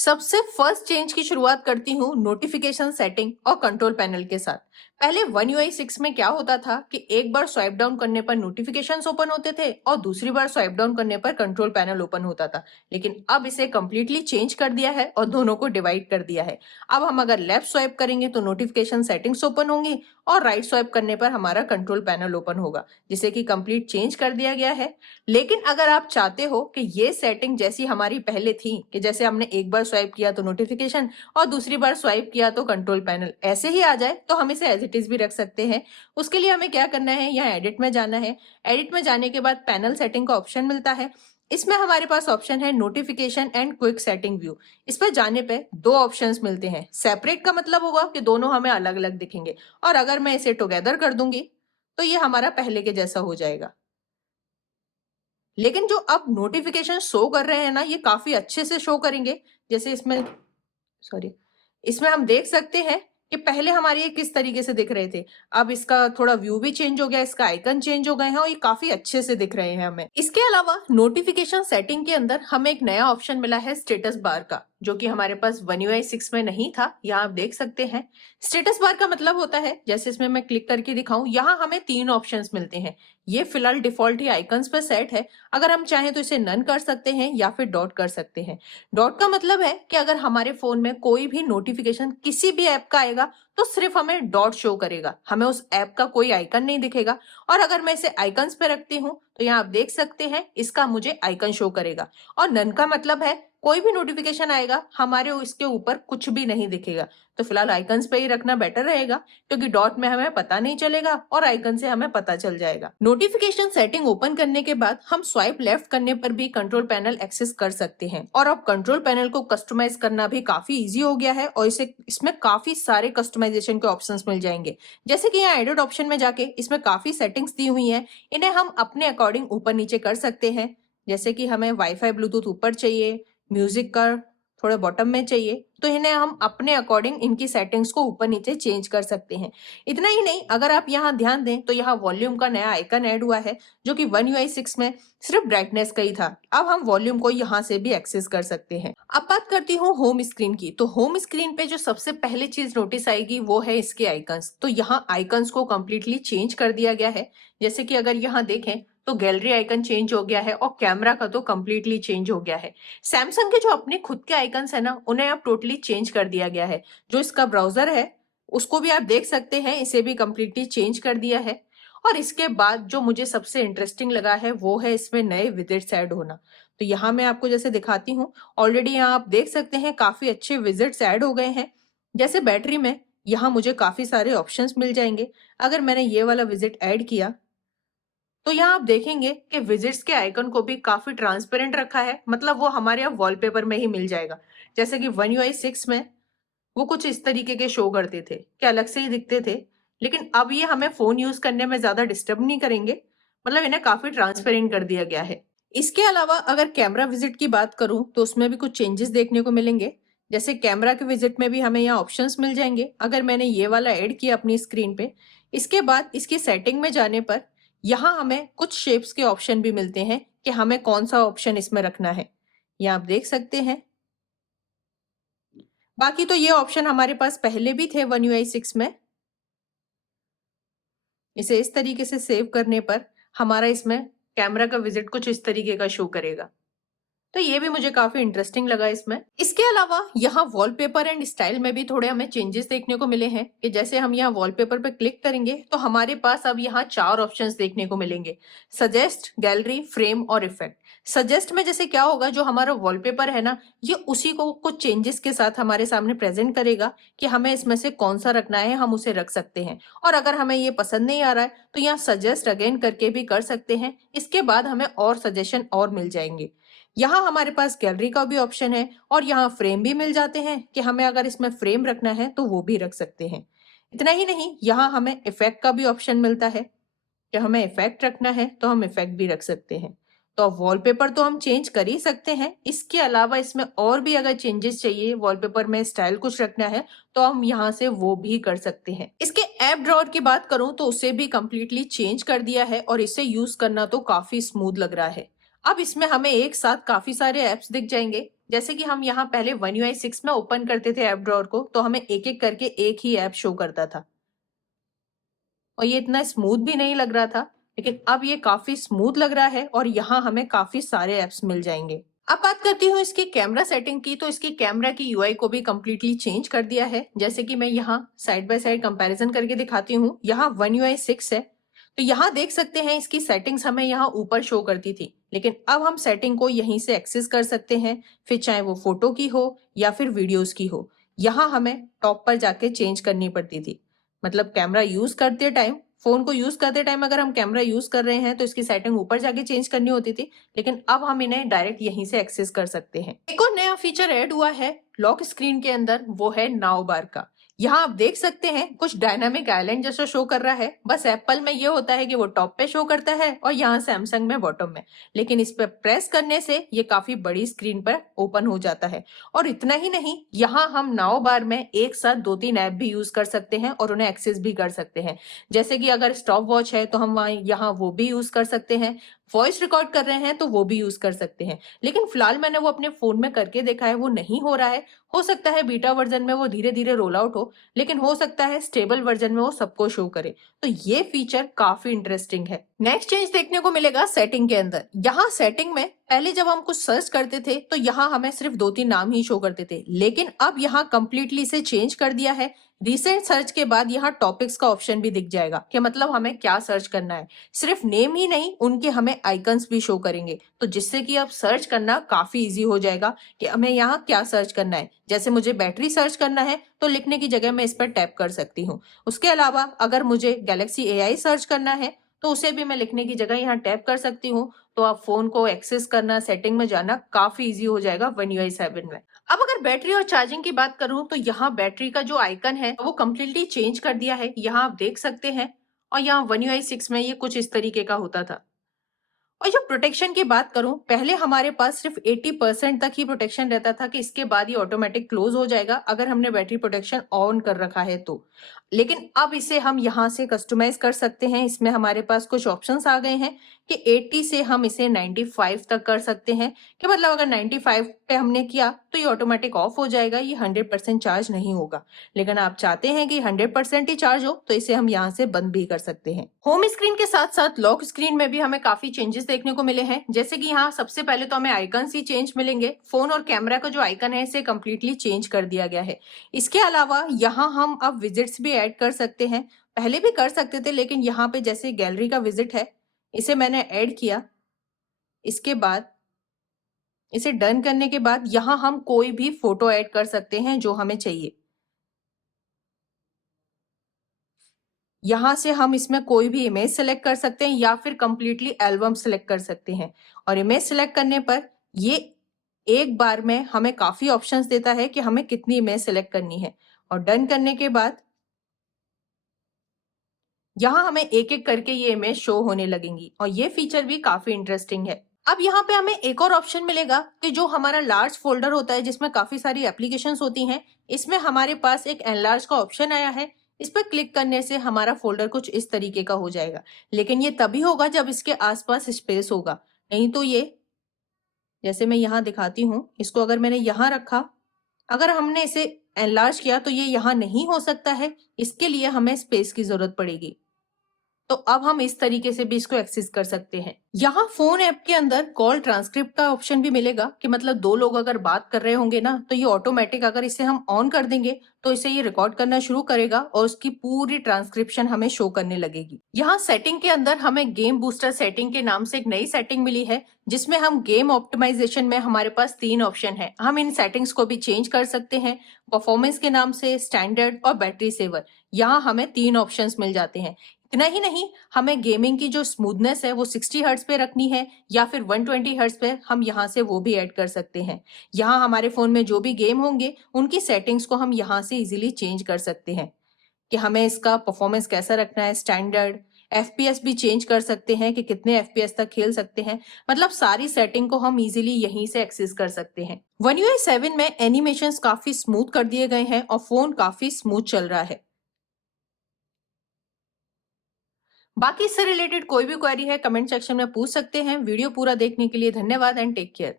सबसे first change की शुरुआत करती हूँ नोटिफिकेशन सेटिंग और कंट्रोल पैनल के साथ। पहले वन यूआई 6 में क्या होता था कि एक बार स्वाइप डाउन करने पर नोटिफिकेशंस ओपन होते थे और दूसरी बार स्वाइप डाउन करने पर कंट्रोल पैनल ओपन होता था। लेकिन अब इसे कंप्लीटली चेंज कर दिया है और दोनों को डिवाइड कर दिया है। अब हम अगर लेफ्ट स्वाइप करेंगे तो नोटिफिकेशन सेटिंग्स ओपन होंगी और राइट स्वाइप करने पर हमारा कंट्रोल पैनल ओपन होगा, जिसे कि कंप्लीट चेंज कर दिया गया है। लेकिन अगर आप चाहते हो कि ये सेटिंग जैसी हमारी पहले थी कि जैसे हमने एक बार स्वाइप किया तो नोटिफिकेशन और दूसरी बार स्वाइप किया तो कंट्रोल पैनल ऐसे ही आ जाए, तो हम इसे एज इट इज भी रख सकते हैं। उसके लिए हमें क्या करना है, यहाँ एडिट में जाना है। एडिट में जाने के बाद पैनल सेटिंग का ऑप्शन मिलता है। इसमें हमारे पास ऑप्शन है notification and quick setting view. इस पर जाने पे दो ऑप्शंस मिलते हैं। सेपरेट का मतलब होगा कि दोनों हमें अलग अलग दिखेंगे, और अगर मैं इसे टुगेदर कर दूंगी तो ये हमारा पहले के जैसा हो जाएगा। लेकिन जो अब नोटिफिकेशन शो कर रहे हैं ना, ये काफी अच्छे से शो करेंगे। जैसे इसमें सॉरी इसमें हम देख सकते हैं कि पहले हमारे ये किस तरीके से दिख रहे थे। अब इसका थोड़ा व्यू भी चेंज हो गया, इसका आइकन चेंज हो गए हैं और ये काफी अच्छे से दिख रहे हैं हमें। इसके अलावा नोटिफिकेशन सेटिंग के अंदर हमें एक नया ऑप्शन मिला है स्टेटस बार का, जो कि हमारे पास वन यूआई 6 में नहीं था। यहाँ आप देख सकते हैं स्टेटस बार का मतलब होता है, जैसे इसमें मैं क्लिक करके दिखाऊं, यहाँ हमें तीन ऑप्शंस मिलते हैं। ये फिलहाल डिफॉल्ट ही आइकन्स पे सेट है। अगर हम चाहें तो इसे नन कर सकते हैं या फिर डॉट कर सकते हैं। डॉट का मतलब है कि अगर हमारे फोन में कोई भी नोटिफिकेशन किसी भी ऐप का आएगा तो सिर्फ हमें डॉट शो करेगा, हमें उस ऐप का कोई आइकन नहीं दिखेगा। और अगर मैं इसे आइकन्स पे रखती हूँ तो यहाँ आप देख सकते हैं इसका मुझे आइकन शो करेगा। और नन का मतलब है कोई भी नोटिफिकेशन आएगा हमारे इसके ऊपर कुछ भी नहीं दिखेगा। तो फिलहाल आइकन्स पे ही रखना बेटर रहेगा, क्योंकि डॉट में हमें पता नहीं चलेगा और आइकन से हमें पता चल जाएगा। नोटिफिकेशन सेटिंग ओपन करने के बाद हम स्वाइप लेफ्ट करने पर भी कंट्रोल पैनल एक्सेस कर सकते हैं। और अब कंट्रोल पैनल को कस्टमाइज करना भी काफी इजी हो गया है और इसमें काफी सारे कस्टमाइजेशन के ऑप्शंस मिल जाएंगे। जैसे कि यहाँ एडिट ऑप्शन में जाके इसमें काफी सेटिंग्स दी हुई है, इन्हें हम अपने अकॉर्डिंग ऊपर नीचे कर सकते हैं। जैसे कि हमें वाईफाई ब्लूटूथ ऊपर चाहिए, म्यूजिक का थोड़ा बॉटम में चाहिए, तो इन्हें हम अपने अकॉर्डिंग इनकी सेटिंग्स को ऊपर नीचे चेंज कर सकते हैं। इतना ही नहीं, अगर आप यहाँ ध्यान दें तो यहाँ वॉल्यूम का नया आइकन ऐड हुआ है, जो कि वन यूआई 6 में सिर्फ ब्राइटनेस का ही था। अब हम वॉल्यूम को यहाँ से भी एक्सेस कर सकते हैं। अब बात करती हूँ होम स्क्रीन की। तो होम स्क्रीन पे जो सबसे पहले चीज नोटिस आएगी वो है इसके आइकन्स। तो यहाँ आइकन्स को कंप्लीटली चेंज कर दिया गया है। जैसे कि अगर यहाँ देखें तो गैलरी आइकन चेंज हो गया है और कैमरा का तो कंप्लीटली चेंज हो गया है। सैमसंग के जो अपने खुद के आइकन्स है ना, उन्हें अब टोटली चेंज कर दिया गया है। जो इसका ब्राउजर है उसको भी आप देख सकते हैं, इसे भी कंप्लीटली चेंज कर दिया है। और इसके बाद जो मुझे सबसे इंटरेस्टिंग लगा है वो है इसमें नए विजेट्स ऐड होना। तो यहाँ मैं आपको जैसे दिखाती हूँ, ऑलरेडी यहाँ आप देख सकते हैं काफी अच्छे विजेट्स ऐड हो गए हैं। जैसे बैटरी में यहाँ मुझे काफी सारे ऑप्शंस मिल जाएंगे। अगर मैंने ये वाला विजेट ऐड किया तो यहाँ आप देखेंगे कि विजिट्स के आइकन को भी काफी ट्रांसपेरेंट रखा है, मतलब वो हमारे अब वॉलपेपर में ही मिल जाएगा। जैसे कि वन यूआई 6 में वो कुछ इस तरीके के शो करते थे कि अलग से ही दिखते थे, लेकिन अब ये हमें फोन यूज करने में ज्यादा डिस्टर्ब नहीं करेंगे, मतलब इन्हें काफी ट्रांसपेरेंट कर दिया गया है। इसके अलावा अगर कैमरा विजिट की बात करूं तो उसमें भी कुछ चेंजेस देखने को मिलेंगे। जैसे कैमरा के विजिट में भी हमें यहाँ ऑप्शंस मिल जाएंगे। अगर मैंने ये वाला ऐड किया अपनी स्क्रीन पे, इसके बाद इसकी सेटिंग में जाने पर यहाँ हमें कुछ शेप्स के ऑप्शन भी मिलते हैं कि हमें कौन सा ऑप्शन इसमें रखना है। यहाँ आप देख सकते हैं। बाकी तो ये ऑप्शन हमारे पास पहले भी थे वन यूआई 6 में। इसे इस तरीके से सेव करने पर हमारा इसमें कैमरा का विजिट कुछ इस तरीके का शो करेगा। तो ये भी मुझे काफी इंटरेस्टिंग लगा इसमें। इसके अलावा यहाँ वॉलपेपर एंड स्टाइल में भी थोड़े हमें चेंजेस देखने को मिले हैं कि जैसे हम यहाँ वॉलपेपर पे क्लिक करेंगे तो हमारे पास अब यहाँ चार ऑप्शंस देखने को मिलेंगे: सजेस्ट, गैलरी, फ्रेम और इफेक्ट। सजेस्ट में जैसे क्या होगा, जो हमारा वॉलपेपर है ना, ये उसी को कुछ चेंजेस के साथ हमारे सामने प्रेजेंट करेगा कि हमें इसमें से कौन सा रखना है, हम उसे रख सकते हैं। और अगर हमें ये पसंद नहीं आ रहा है तो यहाँ सजेस्ट अगेन करके भी कर सकते हैं। इसके बाद हमें और सजेशन और मिल जाएंगे। यहाँ हमारे पास गैलरी का भी ऑप्शन है और यहाँ फ्रेम भी मिल जाते हैं कि हमें अगर इसमें फ्रेम रखना है तो वो भी रख सकते हैं। इतना ही नहीं, यहाँ हमें इफेक्ट का भी ऑप्शन मिलता है कि हमें इफेक्ट रखना है तो हम इफेक्ट भी रख सकते हैं। तो वॉलपेपर तो हम चेंज कर ही सकते हैं, इसके अलावा इसमें और भी अगर चेंजेस चाहिए, वॉलपेपर में स्टाइल कुछ रखना है, तो हम यहाँ से वो भी कर सकते हैं। इसके ऐप ड्रॉअर की बात करूं तो उसे भी कंप्लीटली चेंज कर दिया है और इसे यूज करना तो काफी स्मूथ लग रहा है। अब इसमें हमें एक साथ काफी सारे ऐप्स दिख जाएंगे। जैसे कि हम यहाँ पहले One UI 6 में ओपन करते थे ऐप ड्रॉअर को, तो हमें एक एक करके एक ही ऐप शो करता था और ये इतना स्मूथ भी नहीं लग रहा था, लेकिन अब ये काफी स्मूथ लग रहा है और यहाँ हमें काफी सारे ऐप्स मिल जाएंगे। अब बात करती हूँ इसकी कैमरा सेटिंग की, तो इसकी कैमरा की यूआई को भी कंप्लीटली चेंज कर दिया है। जैसे कि मैं यहाँ साइड बाय साइड कंपैरिजन करके दिखाती हूँ। यहाँ One UI 6 है, तो यहाँ देख सकते हैं इसकी सेटिंग्स हमें यहाँ ऊपर शो करती थी, लेकिन अब हम सेटिंग को यहीं से एक्सेस कर सकते हैं, फिर चाहे वो फोटो की हो या फिर वीडियोस की हो। यहाँ हमें टॉप पर जाके चेंज करनी पड़ती थी, मतलब कैमरा यूज करते टाइम, फोन को यूज करते टाइम अगर हम कैमरा यूज कर रहे हैं तो इसकी सेटिंग ऊपर जाके चेंज करनी होती थी, लेकिन अब हम इन्हें डायरेक्ट यहीं से एक्सेस कर सकते हैं। एक और नया फीचर ऐड हुआ है लॉक स्क्रीन के अंदर, वो है नाउ बार का। यहाँ आप देख सकते हैं कुछ डायनामिक आइलैंड जैसा शो कर रहा है। बस एप्पल में ये होता है कि वो टॉप पे शो करता है और यहाँ सैमसंग में बॉटम में, लेकिन इस पे प्रेस करने से ये काफी बड़ी स्क्रीन पर ओपन हो जाता है। और इतना ही नहीं, यहाँ हम नाउ बार में एक साथ 2-3 ऐप भी यूज कर सकते हैं और उन्हें एक्सेस भी कर सकते हैं। जैसे कि अगर स्टॉप वॉच है तो हम वहाँ यहाँ वो भी यूज कर सकते हैं, वॉइस रिकॉर्ड कर रहे हैं तो वो भी यूज कर सकते हैं। लेकिन फिलहाल मैंने वो अपने फोन में करके देखा है, वो नहीं हो रहा है। हो सकता है बीटा वर्जन में वो धीरे धीरे रोल आउट हो, लेकिन हो सकता है स्टेबल वर्जन में वो सबको शो करे। तो ये फीचर काफी इंटरेस्टिंग है। नेक्स्ट चेंज देखने को मिलेगा सेटिंग के अंदर। यहाँ सेटिंग में पहले जब हम कुछ सर्च करते थे तो यहाँ हमें सिर्फ 2-3 नाम ही शो करते थे, लेकिन अब यहाँ कंप्लीटली इसे चेंज कर दिया है। रिसेंट सर्च के बाद यहाँ टॉपिक्स का ऑप्शन भी दिख जाएगा कि मतलब हमें क्या सर्च करना है। सिर्फ नेम ही नहीं, उनके हमें आइकन्स भी शो करेंगे, तो जिससे कि अब सर्च करना काफी इजी हो जाएगा कि हमें यहाँ क्या सर्च करना है। जैसे मुझे बैटरी सर्च करना है तो लिखने की जगह मैं इस पर टैप कर सकती हूँ। उसके अलावा अगर मुझे गैलेक्सी AI सर्च करना है तो उसे भी मैं लिखने की जगह यहाँ टैप कर सकती हूँ। तो आप फोन को एक्सेस करना, सेटिंग में जाना काफी इजी हो जाएगा One UI 7 में। अब अगर बैटरी और चार्जिंग की बात करूं तो यहाँ बैटरी का जो आइकन है वो कम्प्लीटली चेंज कर दिया है, यहाँ आप देख सकते हैं। और यहाँ One UI 6 में ये कुछ इस तरीके का होता था। और जो प्रोटेक्शन की बात करूं, पहले हमारे पास सिर्फ 80% तक ही प्रोटेक्शन रहता था कि इसके बाद ये ऑटोमेटिक क्लोज हो जाएगा अगर हमने बैटरी प्रोटेक्शन ऑन कर रखा है तो। लेकिन अब इसे हम यहाँ से कस्टमाइज कर सकते हैं। इसमें हमारे पास कुछ ऑप्शंस आ गए हैं कि 80 से हम इसे 95 तक कर सकते हैं, कि मतलब अगर 95 पे हमने किया तो ये ऑटोमेटिक ऑफ हो जाएगा, ये 100% चार्ज नहीं होगा। लेकिन आप चाहते हैं कि 100% ही चार्ज हो तो इसे हम यहाँ से बंद भी कर सकते हैं। होम स्क्रीन के साथ साथ लॉक स्क्रीन में भी हमें काफी चेंजेस देखने को मिले हैं। जैसे कि यहाँ सबसे पहले तो हमें आइकन्स ही चेंज मिलेंगे। फोन और कैमरा का जो आइकन है इसे कंप्लीटली चेंज कर दिया गया है। इसके अलावा यहाँ हम अब विजिट्स भी ऐड कर सकते हैं। पहले भी कर सकते थे, लेकिन यहाँ पे जैसे गैलरी का विजिट है, इसे मैंने ऐड किया। इसके बाद इसे डन करने के बाद यहाँ हम कोई भी फोटो ऐड कर सकते हैं जो हमें चाहिए। यहाँ से हम इसमें कोई भी इमेज सेलेक्ट कर सकते हैं या फिर कंप्लीटली एल्बम सेलेक्ट कर सकते हैं। और इमेज सेलेक्ट करने पर ये एक बार में हमें काफी ऑप्शंस देता है कि हमें कितनी इमेज सेलेक्ट करनी है। और डन करने के बाद यहाँ हमें एक एक करके ये इमेज शो होने लगेंगी और ये फीचर भी काफी इंटरेस्टिंग है। अब यहाँ पे हमें एक और ऑप्शन मिलेगा कि जो हमारा लार्ज फोल्डर होता है जिसमें काफी सारी एप्लीकेशंस होती हैं, इसमें हमारे पास एक एनलार्ज का ऑप्शन आया है। इस पर क्लिक करने से हमारा फोल्डर कुछ इस तरीके का हो जाएगा, लेकिन ये तभी होगा जब इसके आसपास स्पेस होगा। नहीं तो ये, जैसे मैं यहाँ दिखाती हूँ, इसको अगर मैंने यहाँ रखा, अगर हमने इसे एनलार्ज किया तो ये यहाँ नहीं हो सकता है। इसके लिए हमें स्पेस की जरूरत पड़ेगी। तो अब हम इस तरीके से भी इसको एक्सेस कर सकते हैं। यहाँ फोन ऐप के अंदर कॉल ट्रांसक्रिप्ट का ऑप्शन भी मिलेगा कि मतलब 2 लोग अगर बात कर रहे होंगे ना, तो ये ऑटोमेटिक अगर इसे हम ऑन कर देंगे तो इसे ये रिकॉर्ड करना शुरू करेगा और उसकी पूरी ट्रांसक्रिप्शन हमें शो करने लगेगी। यहाँ सेटिंग के अंदर हमें गेम बूस्टर सेटिंग के नाम से एक नई सेटिंग मिली है, जिसमें हम गेम ऑप्टिमाइजेशन में हमारे पास 3 ऑप्शन है। हम इन सेटिंग्स को भी चेंज कर सकते हैं। परफॉर्मेंस के नाम से, स्टैंडर्ड और बैटरी सेवर, यहाँ हमें 3 ऑप्शंस मिल जाते हैं। इतना ही नहीं, हमें गेमिंग की जो स्मूथनेस है वो 60 हर्ट्ज पे रखनी है या फिर 120 हर्ट्ज पे, हम यहाँ से वो भी ऐड कर सकते हैं। यहाँ हमारे फोन में जो भी गेम होंगे उनकी सेटिंग्स को हम यहाँ से इजीली चेंज कर सकते हैं कि हमें इसका परफॉर्मेंस कैसा रखना है, स्टैंडर्ड, FPS भी चेंज कर सकते हैं कि कितने FPS तक खेल सकते हैं। मतलब सारी सेटिंग को हम इजीली यहीं से एक्सेस कर सकते हैं। One UI 7 में एनिमेशंस काफी स्मूथ कर दिए गए हैं और फोन काफी स्मूथ चल रहा है। बाकी इससे रिलेटेड कोई भी क्वेरी है कमेंट सेक्शन में पूछ सकते हैं। वीडियो पूरा देखने के लिए धन्यवाद एंड टेक केयर।